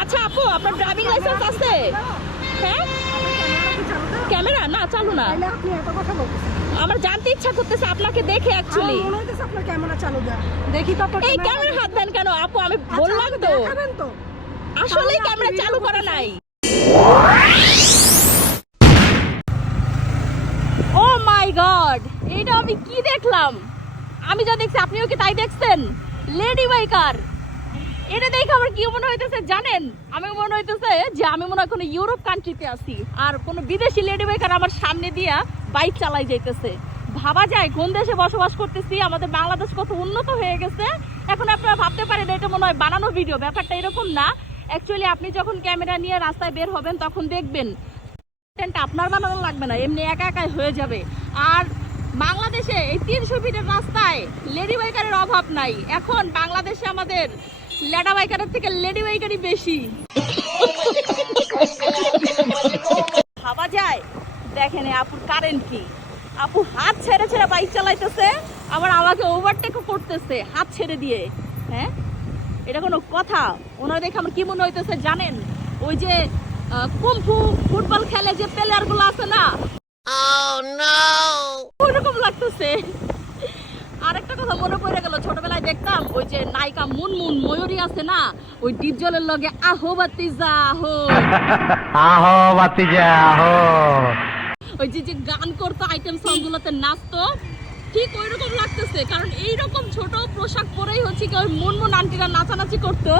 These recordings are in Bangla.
আচ্ছা আপু আপনার ড্রাইভিং লাইসেন্স আছে? হ্যাঁ? ক্যামেরা? না চালু না। আমার জানতে ইচ্ছা করতেছে আপনাকে দেখে অ্যাকচুয়ালি আমার হইতেছে আপনার ক্যামেরা চালু দেখি তো এই ক্যামেরা- হাত দেন কেন? আপু আমি আচ্ছা, বললাম তো। আসলে ক্যামেরা চালু করা নাই ও মাই গড এটা আমি কি দেখলাম? আমি যা দেখছি আপনিও কি তাই দেখছেন? Lady biker. এটা দেখে আমার কি মনে হইতেছে জানেন? আমি মনে হইতেছে যে আমি মনে হয় কোনো ইউরোপ কান্ট্রিতে আছি আর কোনো বিদেশি লেডি বাইকার আমার সামনে দিয়া বাইক চালাই যাইতেছে। ভাবা যায় কোন দেশে বসবাস করতেছি, আমাদের বাংলাদেশ কত উন্নত হয়ে গেছে। এখন আপনারা ভাবতে পারেন, এটা মনে হয় বানানো ভিডিও ব্যাপারটা এরকম না। অ্যাকচুয়ালি আপনি যখন ক্যামেরা নিয়ে রাস্তায় বের হবেন, তখন দেখবেন কন্টেন্ট আপনার বানানো লাগবে না, এমনি একা একাই হয়ে যাবে। আর বাংলাদেশে এই তিনশো ফিটের রাস্তায় লেডি বাইকারের অভাব নাই। এখন বাংলাদেশে আমাদের লেডা বাইকারের থেকে লেডি বাইকারই বেশি। ভাবা যায়? দেখেন আপুর কারেন্ট কি। আপু হাত ছেড়ে ছেড়ে বাইক চালাইতেছে আবার আমাকে ওভারটেকও করতেছে হাত ছেড়ে দিয়ে। হ্যাঁ? এটা কোনো কথা? ওনার দেখে আমার কি মনে হইতেছে জানেন? ওই যে কুম্ফু ফুটবল খেলে যে প্লেয়ারগুলো আছে না? ওইরকম লাগতেছে। আরেকটা কথা মনে পড়ে গেল ছোটবেলায় দেখতাম ওই যে নায়িকা মুনমুন ময়ূরী আছে না ওই ডিপ জলের লগে আহো বাতিজা আহো। আহো বাতিজা আহো। ওই যে যে গান করতো আইটেম সংগুলোতে নাচতো ঠিক ওই রকম লাগতেছে কারণ এই রকম ছোট পোশাক পরেই হচ্ছে কি ওই মুনমুন আন্টিরা নাচানাচি করতো।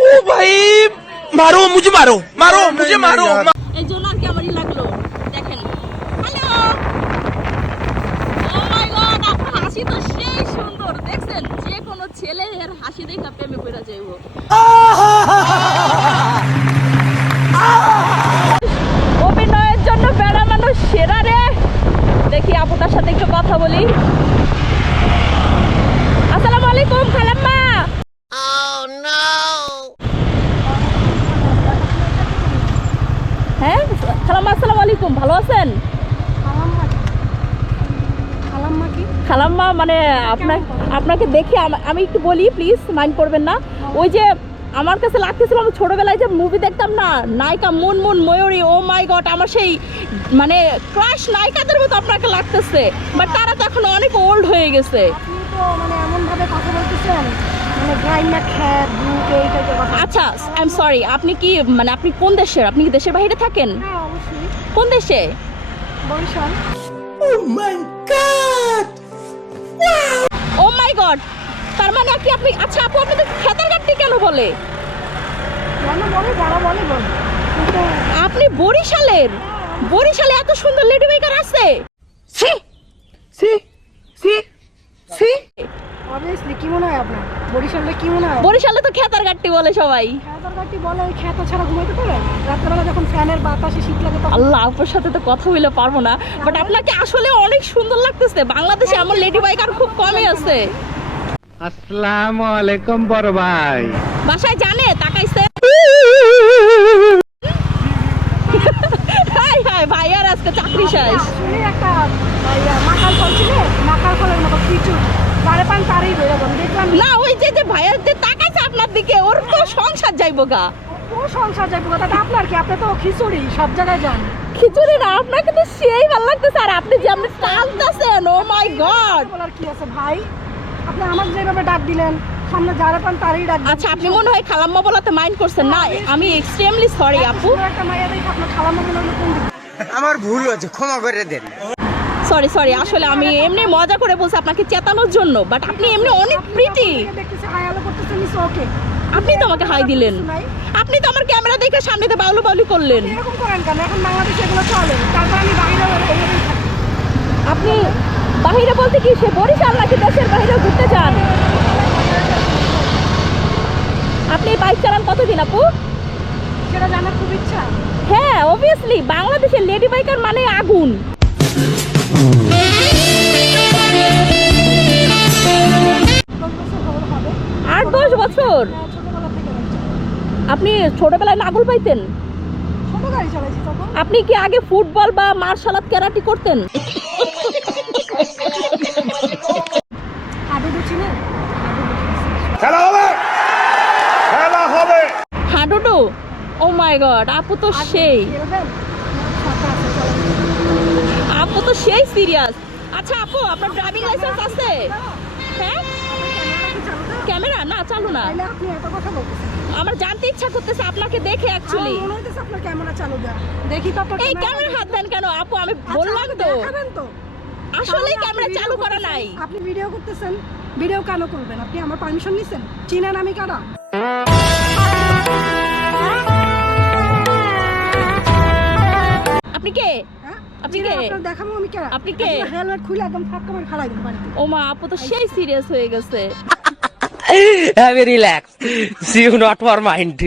ও ভাই মারো মুঝে মারো মারো মুঝে মারো অভিনয়ের জন্য বেড়া সেরা রে। দেখি আপুটার সাথে একটু কথা বলি। হ্যাঁ আসসালামু আলাইকুম, ভালো আছেন? মানে আপনার আপনাকে দেখে আমি একটু বলি প্লিজ মাইন্ড করবেন না। ওই যে আমার কাছে লাগতেছিল আমি ছোটবেলায় যে মুভি দেখতাম না নায়িকা Munmun Moyuri oh my god আমার সেই মানে ক্রাশ নায়িকাদের মতো আপনাকে লাগতেছে। বাট তারা তো এখন অনেক ওল্ড হয়ে গেছে। আপনি মানে এমন কথা বলতেছেন মানে আচ্ছা আই এম সরি আপনি কি মানে আপনি কোন দেশের? আপনি কি দেশের বাইরে থাকেন? হ্যাঁ কোন দেশে? বরিশাল। তার মানে কি আপনি আচ্ছা আপু আপনাদের খেতার ঘাটটি কেন বলে? মানে আপনি বরিশালের বরিশালে এত সুন্দর লেডি মেকার আছে। সি সি সি সি। কি মনে হয় বরিশালে কি মনে হয়? বরিশালে তো খেতার গাট্টি বলে সবাই। খেতার বলে ছাড়া ঘুমাইতে পারে? যখন ফ্যানের বাতাসে শীত লাগে তখন আল্লাহ আপুর সাথে তো কথা হইলে পারব না। বাট আপনাকে আসলে অনেক সুন্দর লাগতেছে। বাংলাদেশে আমার লেডি বাইকার খুব কমই আছে। আসসালামু আলাইকুম বড় ভাই। বাসায় জানে তাকাইছে। হাই হাই ভাইয়ার আজকে চাকরি শেষ। আসলে একটা মাকাল ফল ছিল মাকাল ফলের মতো কিছু যারে পান তারই বেরো দেখলাম না ওই যে যে ভাইয়ার যে তাকাইছে আপনার দিকে ওর তো সংসার যাইবো গা। ও সংসার যাইব কথাটা আপনার কি? আপনি তো খিচুড়ি সব জায়গায় যান। খিচুড়ি না আপনাকে তো সেই ভালো লাগতেছে। আর আপনি যে আপনি টানতেছেন ও মাই গড বলার কি আছে ভাই? আপনি আমাকে যেভাবে ডাক দিলেন সামনে যারা পান তারই ডাক আচ্ছা আপনি মনে হয় খালাম্মা বলাতে মাইন্ড করছেন? না আমি এক্সট্রিমলি সরি আপু। একটা মাইয়া দেখে আপনার খালাম্মা কোন দিকে? আমার ভুল হয়েছে ক্ষমা করে দেন। সরি সরি আসলে আমি এমনি মজা করে বলছি আপনাকে চেতানোর জন্য বাট আপনি এমনি অনেক প্রিটি আপনি হাই আলো করতেছেন নিচে ওকে আপনি তো আমাকে হাই দিলেন। আপনি তো আমার ক্যামেরা দেখে সামনে সামনেতে বাউলু বাউলি করলেন। এরকম করেন কেন? এখন বাংলাদেশে এগুলো চলে। তারপর আমি বাইরে আপনি বাহিরে বলতে কি সে বরিশাল নাকি দেশের বাইরে ঘুরতে চান? আপনি বাইক চালান কতদিন আপু? সেটা জানার খুব ইচ্ছা। হ্যাঁ অবভিয়াসলি বাংলাদেশের লেডি বাইকার মানে আগুন। আট দশ বছর? হ্যাঁ। আপনি ছোটবেলায় নাগল পাইতেন? আপনি কি আগে ফুটবল বা মার্শাল আর্ট ক্যারাটি করতেন হাডুডু চিনেন খেলা হবে খেলা হবে হাডুডু ও মাই গড আপু তো সেই। আপু তো সেই সিরিয়াস আচ্ছা আপু আপনার ড্রাইভিং লাইসেন্স আছে হ্যাঁ? ক্যামেরা না চালু না। আমার জানতে ইচ্ছা করতেছে আপনাকে দেখে অ্যাকচুয়ালি মনে হইতেছে আপনার ক্যামেরা চালু দেয়া দেখি তো আপনার এই ক্যামেরা হাত দেন কেন? আপু আমি আচ্ছা, বললাম তো। দেখাবেন তো। আসলে ক্যামেরা চালু করা নাই। আপনি ভিডিও করতেছেন ভিডিও কেন করবেন? আপনি আমার পারমিশন নিছেন? চিনেন আমি কারা? আপনি কে হ্যাঁ আপনি কে? দেখাবো আমি কে আপনি কে? হেলমেট খুলে একদম ফাঁক দেবো বাড়িতে ও মা আপু তো সেই সিরিয়াস হয়ে গেছে Have a relax. See you not for mind.